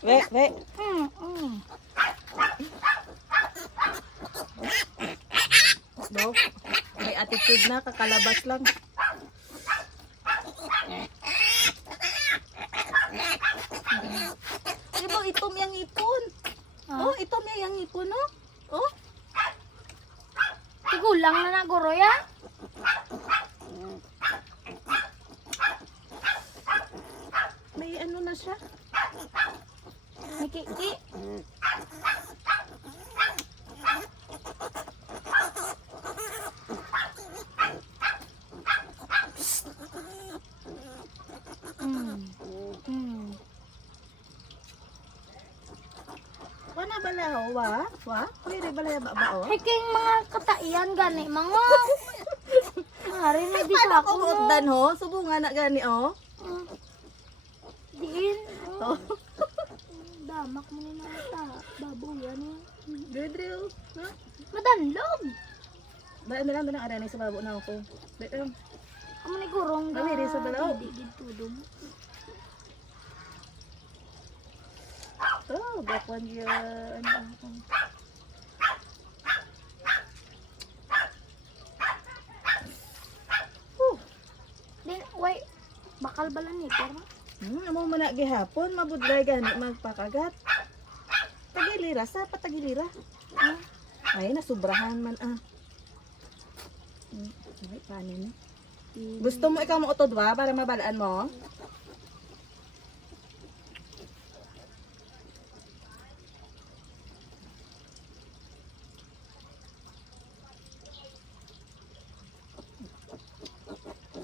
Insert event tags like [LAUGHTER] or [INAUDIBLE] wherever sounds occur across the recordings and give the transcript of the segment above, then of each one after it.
Hmm, hmm. Daw. May attitude na, kakalabas lang. Di ba itom yung ipon? Ah. Oh, itom yung ipon, no? Oh, Tigulang na na guro ya. may ano na siya. May kiki. Hmm. Hmm. Wala bala ho, wa? Wa? Pwede bala ba ba, oh? Hiking mga kataian gani mga. [LAUGHS] Mari ni di Paano sa ko ako. no? utdan ho? Subungan na gani, oh. Hmm. Diin. Oh. Damak mo na ata. Baboyan eh. Dre-dre, oh. Ha? Madanlog. Ano lang, ano lang, aranay sa babo na ako. Be, um, Amo ni gurong ga. Dami rin sa dalaw. Di gid tudong. oh, bakwan yan. Ano, Din wait. Bakal bala ni pero. Hmm, amo man gihapon, mabudlay gani magpakagat. Tagilira, sa patagilira. Ah, Ay, nasubrahan man ah. Hmm, Ay, paano ni? Gusto mo ikaw mo utod ba para mabalaan mo?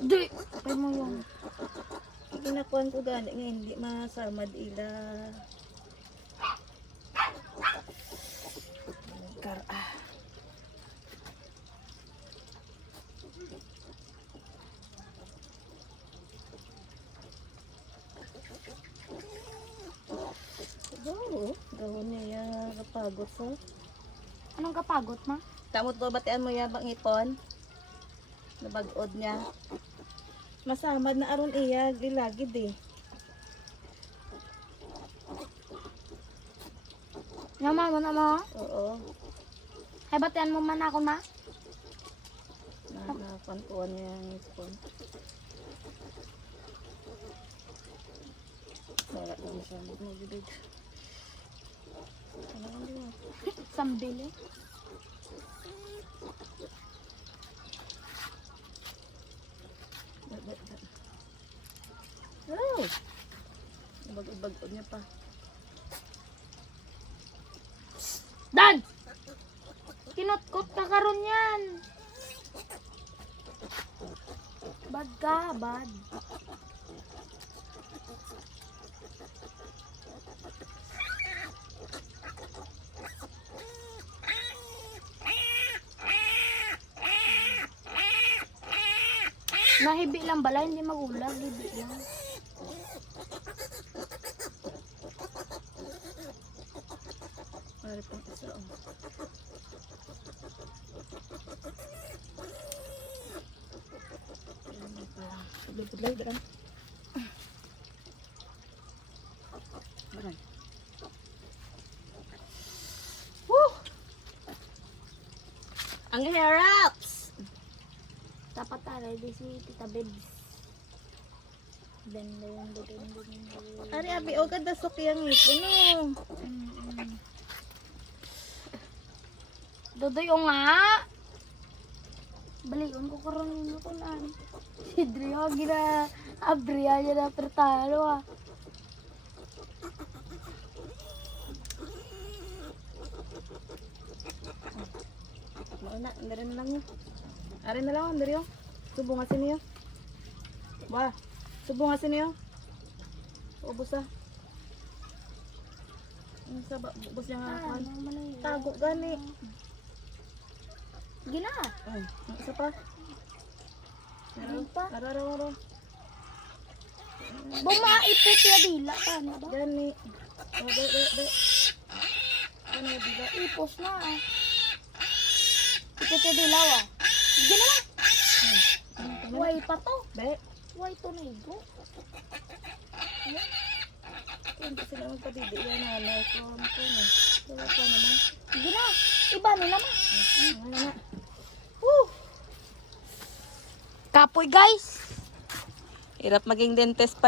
Di. Kay mo yung. Ginakuan ko gani nga hindi masamad ila. Kar ah. Oh, gawon niya kapagod sa. Anong kapagot ma? Kamot ko batian mo ya bang ipon? Nabagod niya. Masamad na aron iya gilagid eh. Nga mo na mo. Oo. Ay batian mo man ako ma. Na napantuan niya yung ipon. Wala ko siya magmagibig. Ano ang diwa? Sambil eh. Ba- ba- ba- Oh! Bagod-bagod niya pa. Dan! Kinutkot ka karon yan. Bad ka, bad. Nahibi lang bala, hindi magulag, hibi lang. Oh. Budlay dran. Dran. Woo! Ang hair ups. Dapat taray di si Tita Bebs. Ben, ben, ben, ben, ben, ben. Ari abi o ganda sok yang ipon no. Mm-mm. Dodoy o nga. Balion ko karon mo ko na. Si Drio gina abriya niya na pertalo ah. Mao na, ndere na lang. yun. Ari na lang ndere yo. Subo nga siniyo. Ba, subo nga siniyo. Ubos ah. Ang sa ba, ubos niya nga yun. Tago gani. Gina. Ay, isa pa. Ano pa? Aro, aro, aro. Bumaipit ya dila pa ano ba? Gani. Oh, be, be, be. Ano, diba? Ipos na ah. Ipit ya dilaw ah. Gina na. Ano, Way pa to. Be, Way to na igo. Yan kasi naman patidi yan na kung kung eh. Diba pa naman? Sige na. Iba na naman. Ano na? Woo! Kapoy guys. Hirap maging dentist pala.